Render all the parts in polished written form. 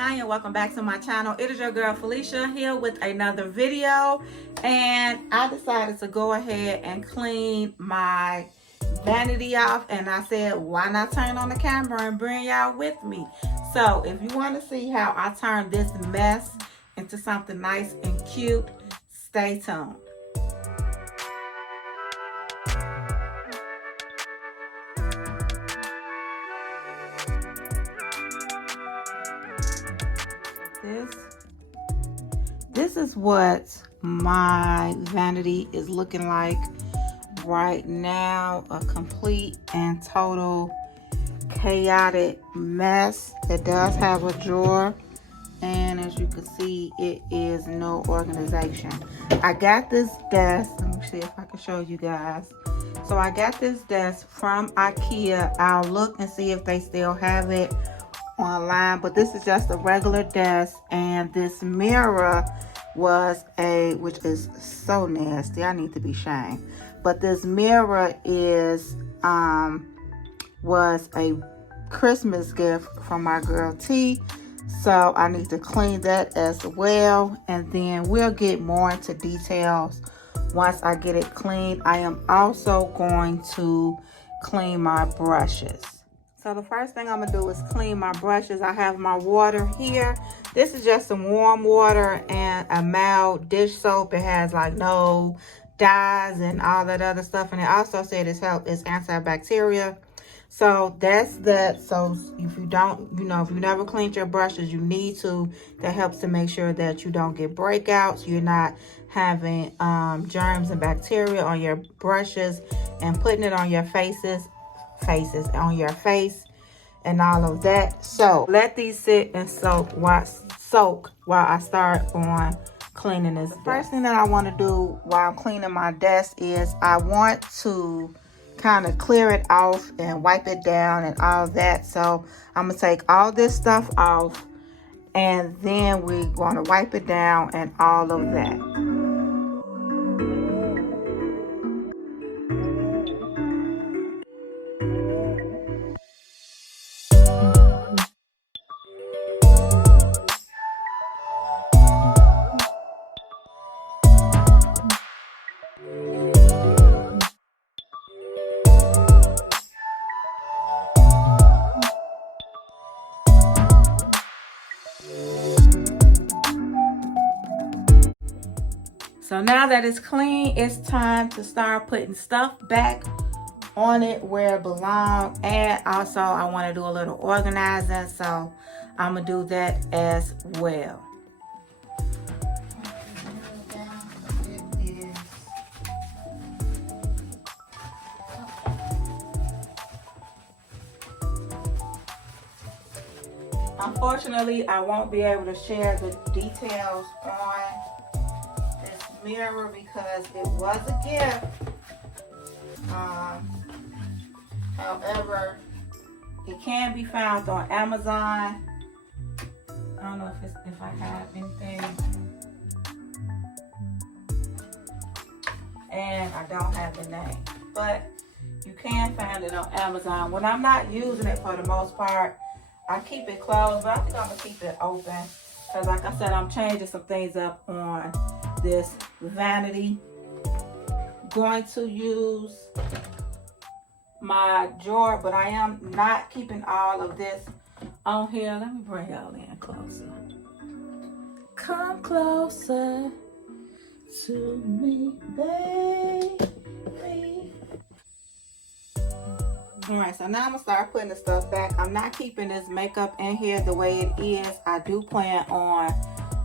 Hi and welcome back to my channel. It is your girl Felicia here with another video, and I decided to go ahead and clean my vanity off, and I said why not turn on the camera and bring y'all with me. So if you want to see how I turn this mess into something nice and cute, stay tuned. This is what my vanity is looking like right now. A complete and total chaotic mess. It does have a drawer, and as you can see, it is no organization. I got this desk. Let me see if I can show you guys. So I got this desk from IKEA. I'll look and see if they still have it online, but this is just a regular desk, and this mirror was which is so nasty, I need to be shamed, but this mirror was a Christmas gift from my girl T, so I need to clean that as well, and then we'll get more into details once I get it cleaned. I am also going to clean my brushes. So the first thing I'm gonna do is clean my brushes. I have my water here. This is just some warm water and a mild dish soap. It has like no dyes and all that other stuff. And it also said it's antibacterial. So that's that. So if you don't, if you never cleaned your brushes, you need to. That helps to make sure that you don't get breakouts. You're not having germs and bacteria on your brushes and putting it on your faces on your face and all of that. So let these sit and soak while I start on cleaning this. The first thing that I want to do while I'm cleaning my desk is I want to kind of clear it off and wipe it down and all that. So I'm gonna take all this stuff off, and then we're going to wipe it down and all of that. So now that it's clean, it's time to start putting stuff back on it where it belongs. And also I want to do a little organizing, so I'm gonna do that as well. Unfortunately, I won't be able to share the details on this mirror because it was a gift. However, it can be found on Amazon. I don't know if I have anything, and I don't have the name, but you can find it on Amazon. When I'm not using it, for the most part, I keep it closed, but I think I'm gonna keep it open because, like I said, I'm changing some things up on this vanity. Going to use my drawer, but I am not keeping all of this on here. Let me bring y'all in closer. Come closer to me, baby. All right, so now I'm gonna start putting the stuff back. I'm not keeping this makeup in here the way it is. I do plan on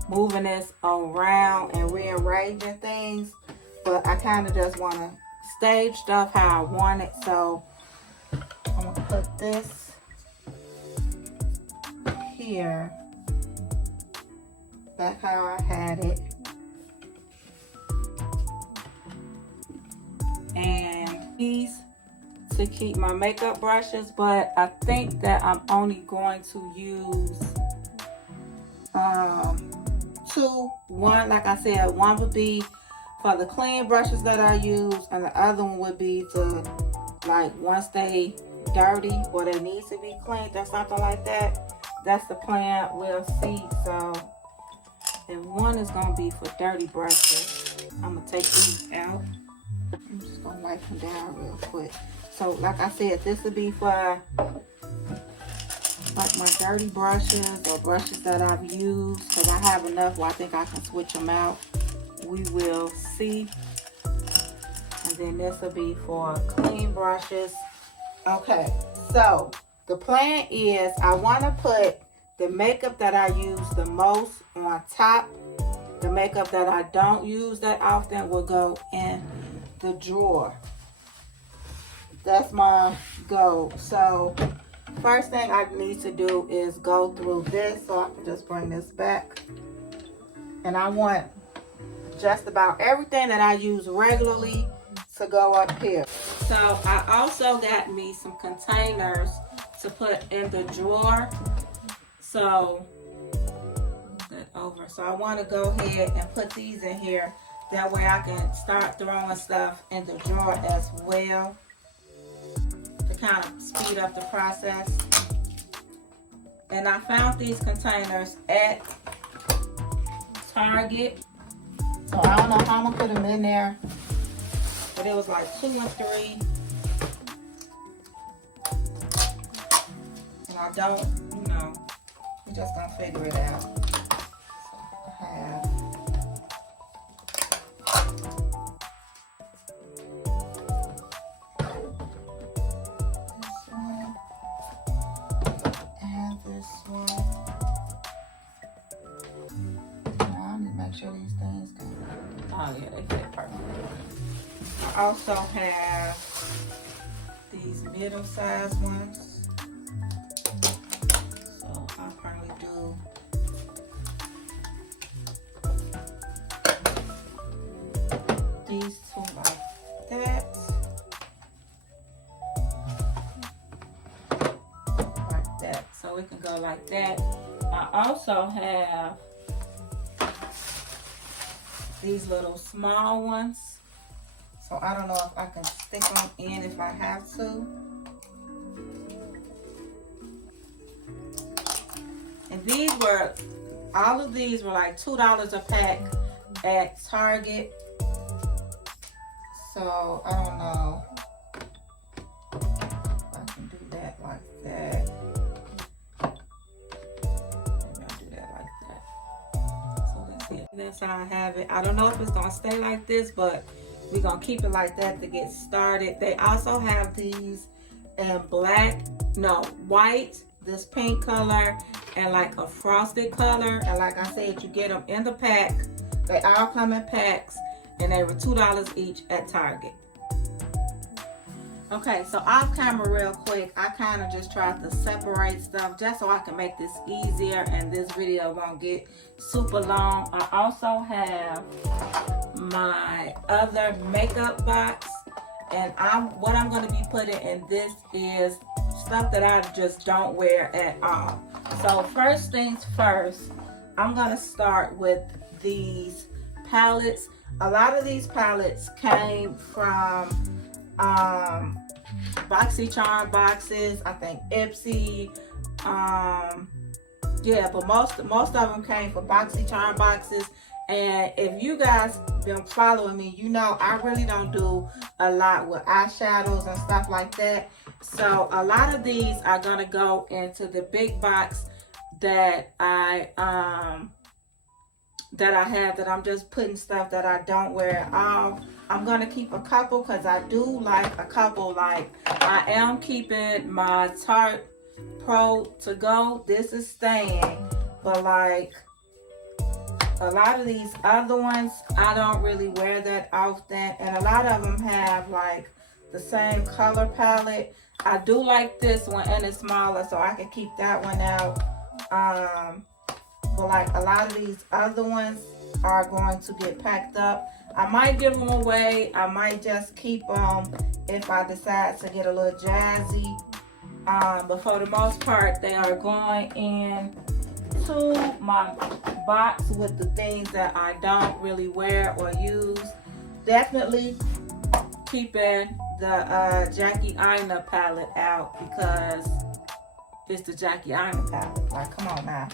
moving this around and rearranging things, but I kind of just want to stage stuff how I want it. So I'm gonna put this here back how I had it, and these to keep my makeup brushes, but I think that I'm only going to use one, like I said, one would be for the clean brushes that I use, and the other one would be to, like, once they dirty or they need to be cleaned or something like that, That's the plan. We'll see. So, and one is gonna be for dirty brushes. I'm gonna take these out. I'm just gonna wipe them down real quick. So, like I said, this will be for like my dirty brushes or brushes that I've used, because I have enough where I think I can switch them out. We will see. And then this will be for clean brushes. Okay, so the plan is I want to put the makeup that I use the most on top. The makeup that I don't use that often will go in the drawer. That's my goal. So first thing I need to do is go through this, so I can just bring this back. And I want just about everything that I use regularly to go up here. So I also got me some containers to put in the drawer. So that over. So I want to go ahead and put these in here. That way I can start throwing stuff in the drawer as well, to kind of speed up the process. And I found these containers at Target. So I don't know how I'm gonna put them in there, but it was like 2 and 3. And I don't, we're just gonna figure it out. So I have this one and this one. Now I need to make sure these things go. Oh yeah, they fit perfect. I also have these middle-sized ones. So I'll probably do these two like that. Like that. So it can go like that. I also have these little small ones. So I don't know if I can stick them in if I have to. And these were, all of these were like $2 a pack at Target. So I don't know if I can do that like that. Maybe I'll do that like that. So that's it. That's how I have it. I don't know if it's gonna stay like this, but we're gonna keep it like that to get started. They also have these in white, this pink color, and like a frosted color. And like I said, you get them in the pack. They all come in packs, and they were $2 each at Target. Okay, so off camera real quick, I kind of just tried to separate stuff just so I can make this easier and this video won't get super long. I also have my other makeup box, and what I'm going to be putting in this is stuff that I just don't wear at all. So first things first, I'm going to start with these palettes. A lot of these palettes came from BoxyCharm boxes, I think Ipsy, yeah, but most of them came from BoxyCharm boxes. And if you guys been following me, you know I really don't do a lot with eyeshadows and stuff like that. So a lot of these are gonna go into the big box that I have, that I'm just putting stuff that I don't wear at all. I'm gonna keep a couple because I do like a couple. Like I am keeping my Tarte Pro To Go. This is staying, but like a lot of these other ones, I don't really wear that often, and a lot of them have like the same color palette. I do like this one, and it's smaller, so I can keep that one out. But like a lot of these other ones are going to get packed up. I might give them away. I might just keep them if I decide to get a little jazzy. But for the most part, they are going in to my box with the things that I don't really wear or use. Definitely keeping the Jackie Aina palette out because is the Jackie Iron palette. Like, come on now.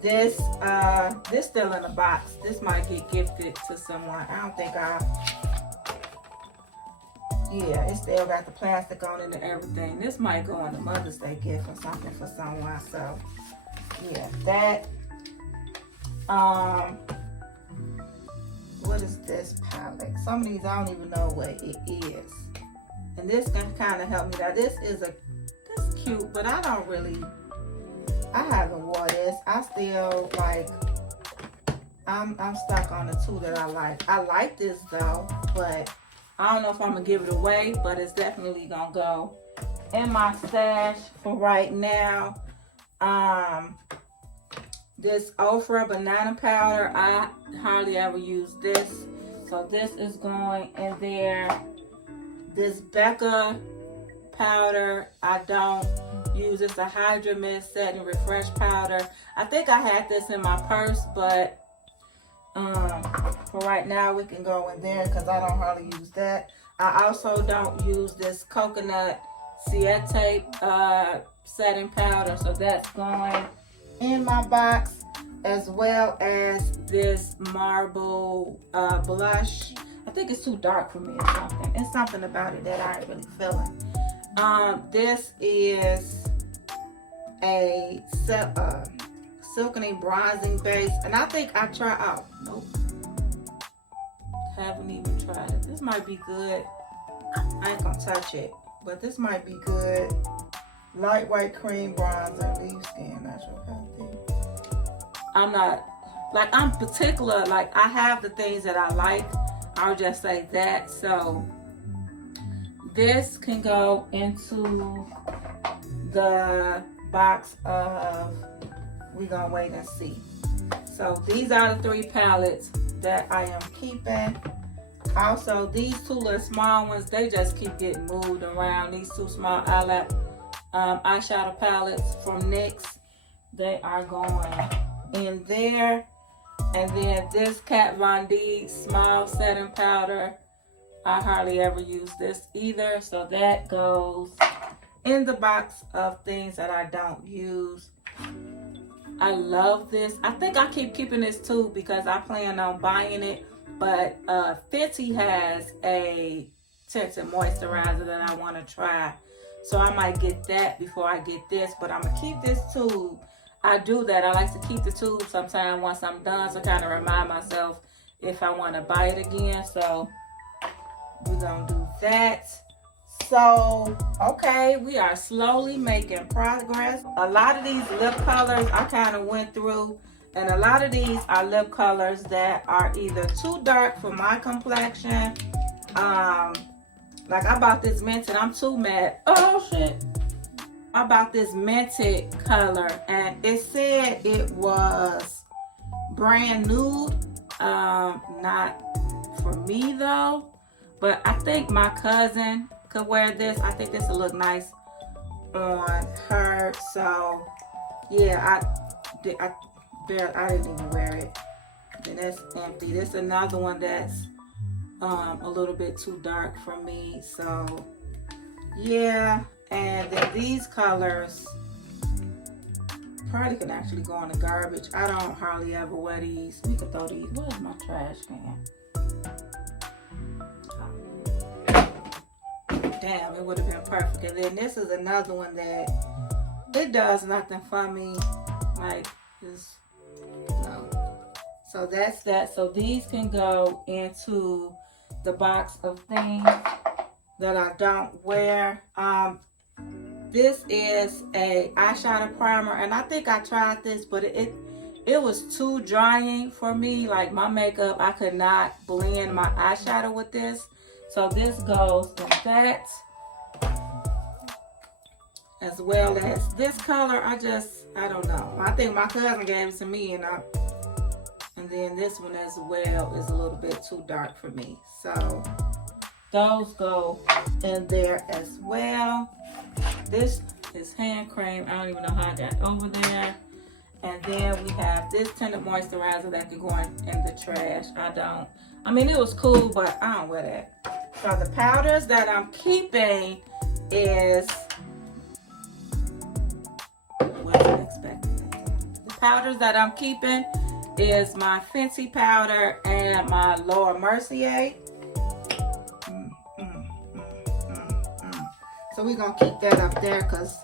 This still in the box. This might get gifted to someone. I don't think yeah, it still got the plastic on it and everything. This might go on the Mother's Day gift or something for someone. So, yeah, that. What is this palette? Some of these I don't even know what it is. And this can kind of help me. Now, this is cute, but I haven't wore this. I still like, I'm stuck on the two that I like. I like this though, but I don't know if I'm gonna give it away, but it's definitely gonna go in my stash for right now. This Ofra banana powder, I hardly ever use this. So this is going in there. This Becca powder, I don't use. It's a Hydra Mist Set and Refresh powder. I think I had this in my purse, but for right now we can go in there because I don't hardly use that. I also don't use this Coconut Siete setting powder, so that's going in my box, as well as this Marble blush. I think it's too dark for me or something. It's something about it that I ain't really feeling. This is a silkening bronzing base, and I think I tried. Oh, nope, haven't even tried it. This might be good. I ain't gonna touch it, but this might be good. Light white cream bronzer, leave skin natural healthy. I'm not like, I'm particular. Like, I have the things that I like. I'll just say that. So this can go into the box of we gonna wait and see. So these are the 3 palettes that I am keeping. Also, these 2 little small ones, they just keep getting moved around. These 2 small eyeshadow palettes from NYX, they are going in there. And then this Kat Von D small setting powder, I hardly ever use this either, so that goes in the box of things that I don't use. I love this. I think I keep keeping this too because I plan on buying it, but Fenty has a tinted moisturizer that I want to try, so I might get that before I get this, but I'm gonna keep this tube. I do that. I like to keep the tube sometime once I'm done, so kind of remind myself if I want to buy it again. So we're gonna do that. So, okay, we are slowly making progress. A lot of these lip colors I kind of went through, and a lot of these are lip colors that are either too dark for my complexion. Like I bought this Mented, I'm too mad. Oh shit. I bought this Mented color, and it said it was brand nude. Not for me though, but I think my cousin could wear this. I think this will look nice on her. So yeah, I didn't even wear it. Then that's empty. This is another one that's a little bit too dark for me. So yeah, and then these colors probably can actually go in the garbage. I don't hardly ever wear these. We could throw these. Where's my trash can? Damn, it would have been perfect. And then this is another one that it does nothing for me. Like, just no. So that's that. So these can go into the box of things that I don't wear. This is a eyeshadow primer, and I think I tried this, but it was too drying for me. Like my makeup, I could not blend my eyeshadow with this. So this goes in that, as well as this color. I don't know. I think my cousin gave it to me, and then this one as well is a little bit too dark for me. So those go in there as well. This is hand cream. I don't even know how I got over there. And then we have this tinted moisturizer that could go in the trash. I mean, it was cool, but I don't wear that. So the powders that I'm keeping is powders that I'm keeping is my Fenty powder and my Laura Mercier. So we're going to keep that up there because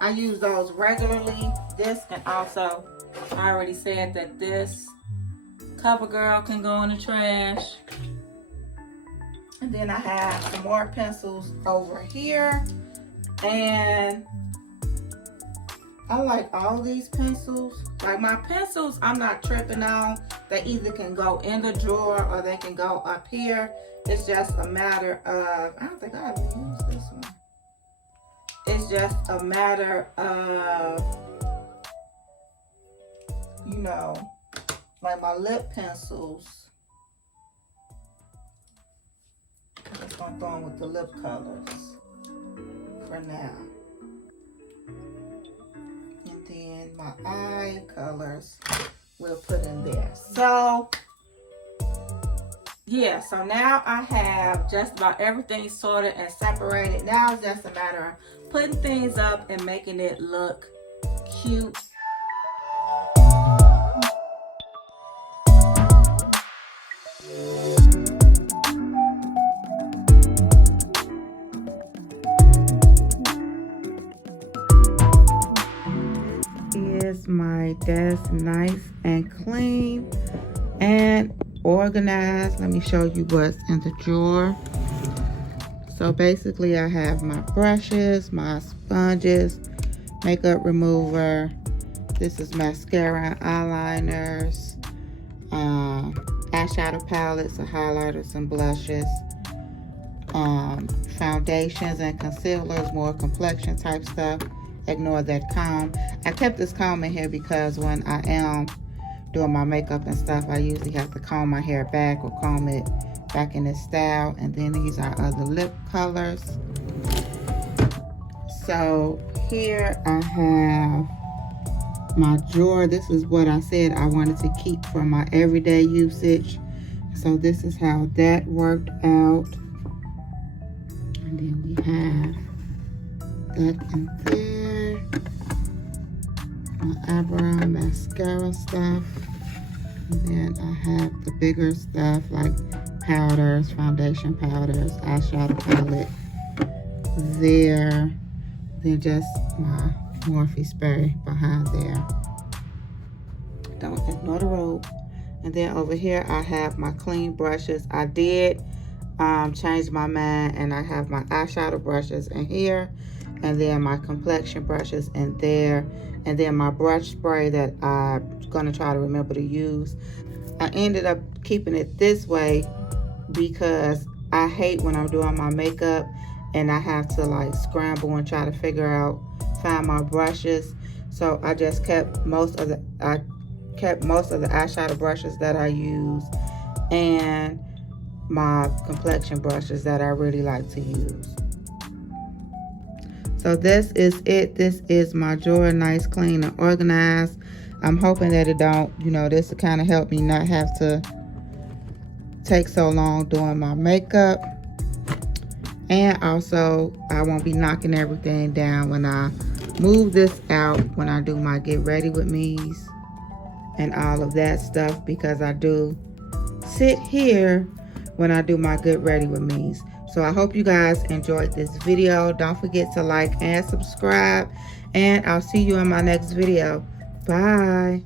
I use those regularly. This, and also I already said that this CoverGirl can go in the trash. And then I have some more pencils over here. And I like all these pencils. Like my pencils, I'm not tripping on. They either can go in the drawer or they can go up here. It's just a matter of, I don't think I ever used this one. It's just a matter of, you know, like my lip pencils. I'm just gonna go in with the lip colors for now. And then my eye colors we'll put in there. So yeah, so now I have just about everything sorted and separated. Now it's just a matter of putting things up and making it look cute. Is my desk nice and clean and organized. Let me show you what's in the drawer. So basically I have my brushes, my sponges, makeup remover. This is mascara and eyeliners, eyeshadow palettes and highlighters and blushes, foundations and concealers, more complexion type stuff. Ignore that comb. I kept this comb in here because when I am doing my makeup and stuff, I usually have to comb my hair back or comb it back in this style. And then these are other lip colors. So here I have my drawer. This is what I said I wanted to keep for my everyday usage. So this is how that worked out. And then we have that in there. My eyebrow mascara stuff. And then I have the bigger stuff like powders, foundation powders, eyeshadow palette there. Then just my Morphe spray behind there. Don't ignore the rope. And then over here I have my clean brushes. I did change my mind and I have my eyeshadow brushes in here. And then my complexion brushes in there. And then my brush spray that I'm gonna try to remember to use. I ended up keeping it this way because I hate when I'm doing my makeup and I have to like scramble and try to find my brushes. So I just kept most of the eyeshadow brushes that I use and my complexion brushes that I really like to use. So this is it. This is my drawer, nice, clean, and organized. I'm hoping that it don't, this will kind of help me not have to take so long doing my makeup. And also, I won't be knocking everything down when I move this out, when I do my get ready with me's and all of that stuff, because I do sit here when I do my get ready with me's. So I hope you guys enjoyed this video. Don't forget to like and subscribe. And I'll see you in my next video. Bye.